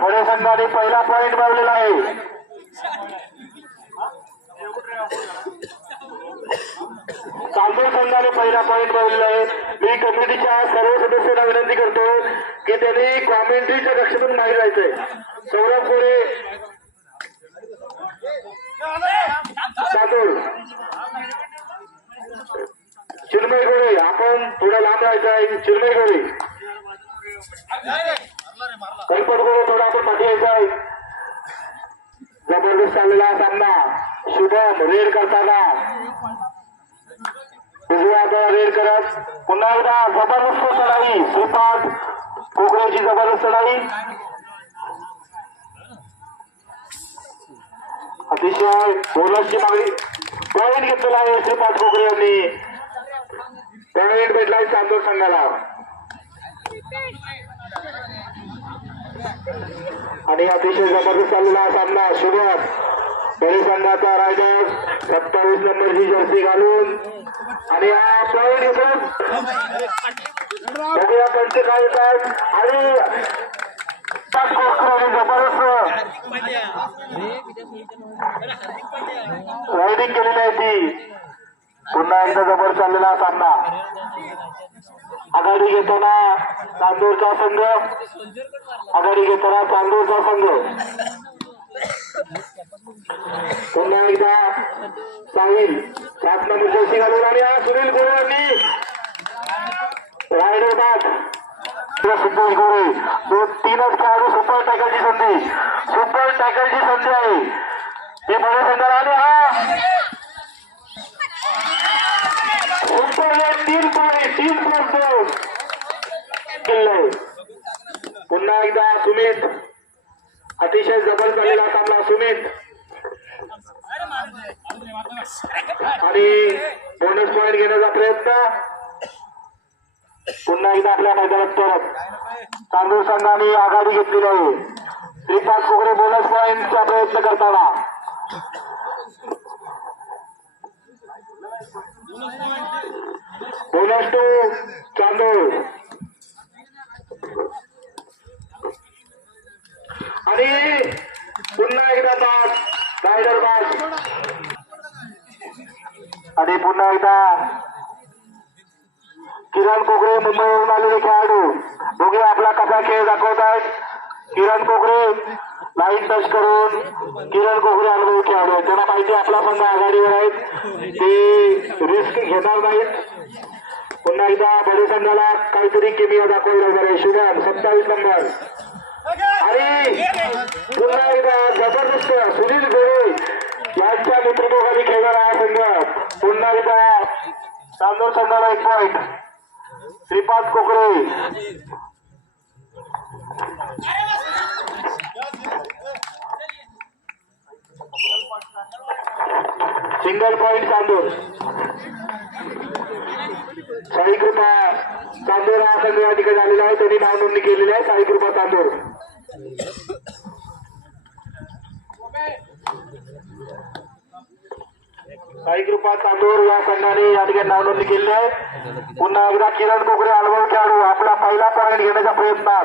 पुणे संघाने पहिला पॉईंट मिळवलेला आहे. चांदूर संघाने पहिला पॉईंट मिळवलेला आहे. मी कमिटीच्या सर्व सदस्यांना विनंती करतो की त्यांनी कॉमेंट्रीच्या कक्षातून बाहेर जायचंय. सौरभ कोरे चांदूर चिन्मय गोरे आपण थोडं लांब राहायचा आहे चिन्मय गोरे कल्पत गोरे थोडा आपण पाठी यायचं आहे जबरदस्त आलेला सामना. शुभम रेड करताना. विजयाचा हाताला रेड करत पुन्हा एकदा जबरदस्त चढाई श्रीपाद कोकरेची जबरदस्त चढाई अतिशय बोनसची मागणी. पॉईंट घेतलेला आहे श्रीपाद कोकरे यांनी. पॉईंट भेटला आहे चांदूर संघाला. आणि अतिशय जबरदस्त चाललेला सामना शुभम बळी संघाचा रायडर्स सत्तावीस नंबरची जर्सी घालून. आणि हा बघूया त्यांचे काय येतात आणि पाच रायडिंग केलेली आहे ती. पुन्हा एकदा जबर चाललेला सामना. आघाडी घेताना चांदूरचा संघ. आघाडी घेताना चांदूरचा संघ. पुन्हा एकदा साहिल सात घालून आणि सुनील बाद गोरे. दोन तीनच खेळाडू सुपर टॅकलची संधी. सुपर टॅकलची संधी आहे. हे बडे संघाला आले हा सुपर तीन तीन दोन पुन्हा एकदा सुमित अतिशय जबर झालेला सामना सुमित आणि बोनस पॉईंट घेण्याचा प्रयत्न. पुन्हा एकदा आपल्या मैदानात परत. तांदूळ संघाने आघाडी घेतलेली आहे. श्रीपाद कोकडे बोनस पॉईंटचा प्रयत्न करताना. बोनस टू चांदूर आणि पुन्हा एकदा पास रायडर पास आणि पुन्हा एकदा किरण कोकरे मुंबईवरून आलेले खेळाडू. दोघे आपला कसा खेळ दाखवत आहेत किरण कोकरे लाईन टच करून किरण कोकरे अनुभवी खेळाडू त्यांना माहिती आपला संघ आघाडीवर आहेत ते रिस्क घेणार नाहीत. पुन्हा एकदा बडे संघाला काहीतरी केमिओ दाखवलं जाणार आहे. शुभम सत्तावीस नंबर. आणि पुन्हा एकदा जबरदस्त सुनील गोरे यांच्या नेतृत्वाखाली खेळणारा हा संघ पुन्हा एकदा चांदोर संघाला एक point Shripad Kokare single point Chandor Saikrupa Chandor हा संघ या ठिकाणी आलेला आहे. त्यांनी नाव नोंदणी केलेली आहे. साईकृपा चांदोर साईकृपा चांदूर या संघाने या ठिकाणी नाव नोंदणी आहे. पुन्हा एकदा किरण कोकरे अनुभव खेळाडू आपला पहिला पॉईंट घेण्याच्या प्रयत्नात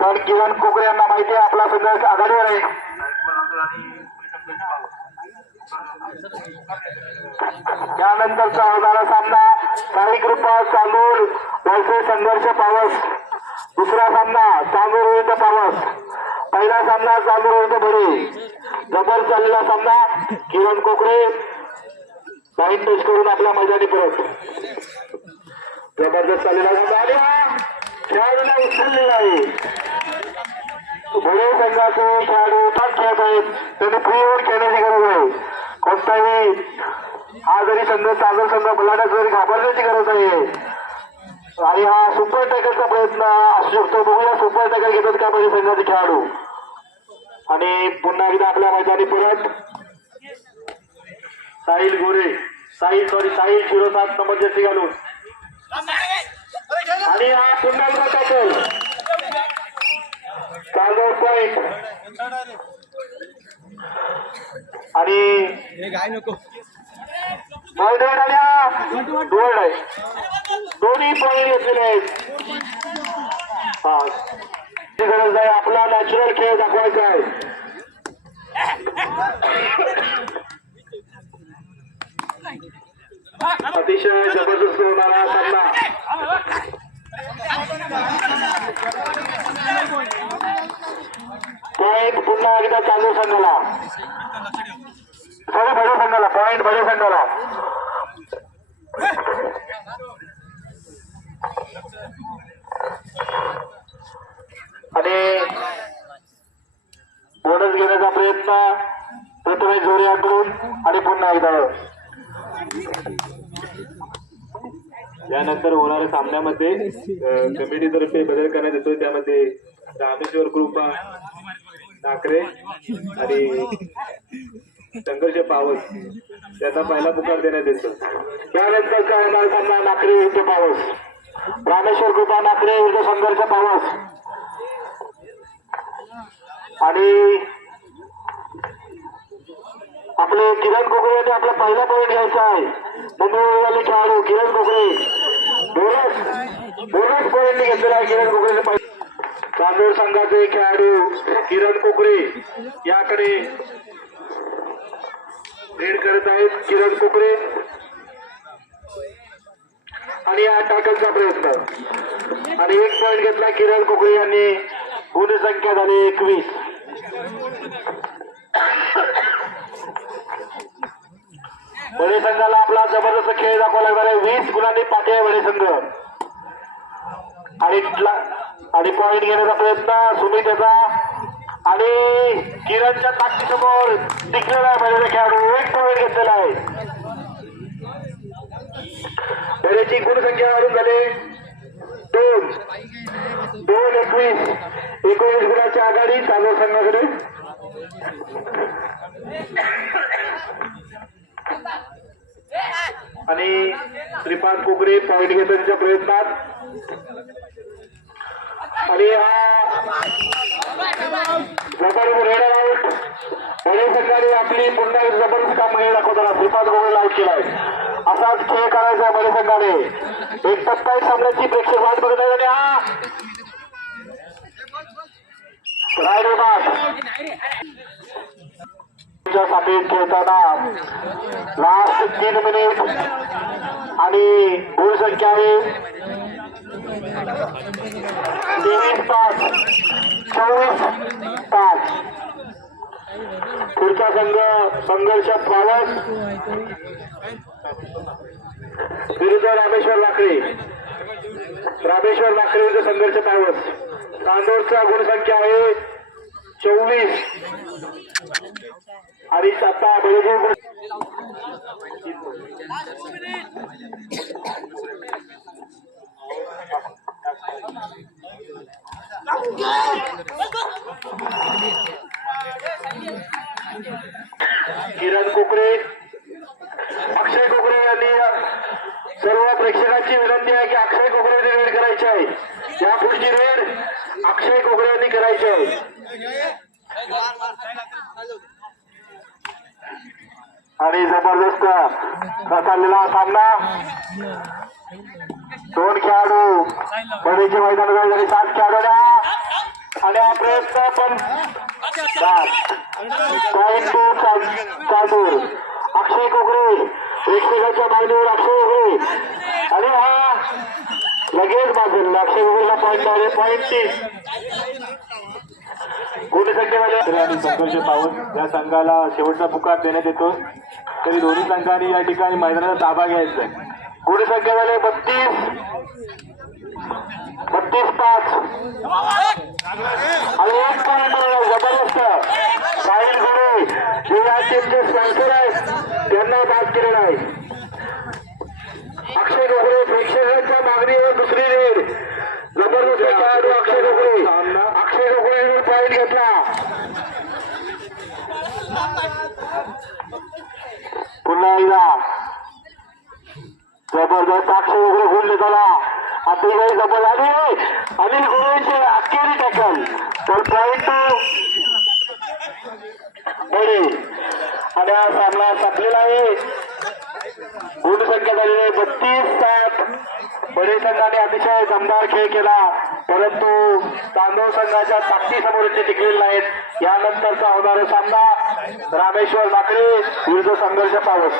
पण किरण कोकरे यांना माहिती आहे आपला संघ आघाडीवर आहे. त्यानंतरचा होणारा सामना साईकृपा चांदूर वर्सेस संघर्ष पावस. दुसरा सामना चांदूर विरुद्ध पावस. पहिला सामना चांदूर विरुद्ध भरे डबल चाललेला सामना किरण कोकरे पॉईंट टच करून आपल्या मैदानी परत. जबरदस्त चाललेला खेळाडूला उचललेला आहे भुळे संघाचे खेळाडू उठात खेळत आहेत त्यांनी फ्रीवर खेळण्याची गरज आहे. कोणताही हा जरी संघ चांगला संघ बलाढ्यात जरी घाबरण्याची गरज आहे. आणि हा सुपर टॅकलचा प्रयत्न असू शकतो. बघूया सुपर टॅकल घेतात का म्हणजे संघाचे खेळाडू. आणि पुन्हा एकदा आपल्या मैदानी परत. साहिल गोरे. साहिल सॉरी साहिल झिरो सात नंबर जर्सी घालून. आणि हा पुन्हा एकदा चांदोर चांदोर पॉइंट आणि पॉइंट आल्या दोन आहे दोन्ही पॉईंट घेतलेले आहेत. हा गरज आहे. आपला नॅचरल खेळ दाखवायचा आहे. अतिशय जबरदस्त होणारा सामना. पॉइंट पुन्हा एकदा चालू संघाला. सगळे भडे संघाला पॉइंट भडे संघाला. आणि बोनस घेण्याचा प्रयत्न प्रथमेश जोरे यांकडून आणि पुन्हा एकदा. यानंतर होणाऱ्या सामन्यामध्ये कमिटीतर्फे बदल करण्यात येतो त्यामध्ये रामेश्वर कृपा ठाकरे आणि संघर्ष पावस याचा पहिला पुकार देण्यात येतो. त्यानंतरचा होणार सामना नाकरे विरुद्ध पावस. रामेश्वर कृपा नाकरे विरुद्ध संघर्ष पावस. आणि आपले किरण कोकरे यांनी आपला पहिला पॉईंट घ्यायचा आहे. मुंबई खेळाडू किरण कोकरे. बोनस बोनस पॉईंट घेतलेला आहे किरण कोकरे चांदोर संघाचे खेळाडू किरण कोकरे याकडे रेड करत आहेत किरण कोकरे. आणि या टाकलचा प्रयत्न. आणि एक पॉईंट घेतला किरण कोकरे यांनी. गुणसंख्या झाली एकवीस. बडे संघाला आपला जबरदस्त खेळ दाखवा लागणार आहे. वीस गुणांनी पाठी आहे बडे संघ आणि आणि पॉईंट घेण्याचा प्रयत्न सुमित याचा आणि किरणच्या ताकदीसमोर टिकलेला आहे बडेचा खेळाडू एक पॉईंट घेतलेला आहे. बडेची गुणसंख्या वाढून झाले. दोन. दोन एकवीस. एकोणीस गुणाची आघाडी चालू संघाकडे. आणि श्रीपाद कुकरे पॉईंट घेण्याच्या प्रयत्नात. आणि हा जबरदस्त रेड आउट बडे संघाने आपली पुन्हा एक जबरदस्त कामगिरी दाखवताना श्रीपाद कोकरेला आउट केलाय. असाच खेळ करायचा आहे बडे एक सत्तावीस सामन्याची प्रेक्षक वाट बघत आहे आणि हा रायडर बाद साठी खेळताना लास्ट तीन मिनिट आणि गुण संख्या आहे तेवीस पाच चोवीस पाच. पुढचा संघ संघर्ष पावस. विरुद्ध रामेश्वर लाकडे. रामेश्वर लाकडे विरुद्ध संघर्ष पावस. तांदूरचा गुणसंख्या आहे चोवीस. आणि आता बरोबर किरण कोकरे अक्षय कोकरे यांनी सर्व प्रेक्षकांची विनंती आहे की अक्षय कोकरे यांनी रेड करायची आहे. या पुढची रेड अक्षय कोकरे यांनी करायची आहे. आणि जबरदस्त चाललेला सामना. दोन खेळाडू बरेचे मैदान आणि सात खेळाडू आणि हा प्रयत्न पण पॉईंट चांदूर अक्षय कोकरे एकमेकाच्या मागणीवर अक्षय कोकरे. आणि हा लगेच बाजूला अक्षय कोकरेला पॉईंट लावले पॉईंट तीस गुणसंख्येवाले आणि संतोष पावस या संघाला शेवटचा पुकार देण्यात येतो तरी दोन्ही संघाने या ठिकाणी मैदानाचा ताबा घ्यायचा आहे. गुणसंख्येवाले बत्तीस. बत्तीस पाच. आणि एक पॉईंट जबरदस्त. साहिल गुरु जे या टीमचे स्पॉन्सर आहेत. त्यांना बाद केलेला आहे. अक्षय गोखले प्रेक्षकांच्या मागणीवर दुसरी रेड जबरदस्त खेळाडू अक्षय गोखले अक्षय गोखले पॉईंट घेतला. पुन्हा एकदा. जबरदस्त अक्षय वगैरे गुण झाला अतिशय जबर आणि अनिल गुरुचे अखेरी टॅकल तर पॉईंट टू आणि हा सामना संपलेला आहे. गुण संख्या झालेली आहे बत्तीस सात संघाने अतिशय दमदार खेळ केला. परंतु तांदूळ संघाच्या ताकदीसमोर ते टिकलेले नाहीत यानंतरचा होणारा सामना रामेश्वर नाकरे विरुद्ध संघर्ष पावस.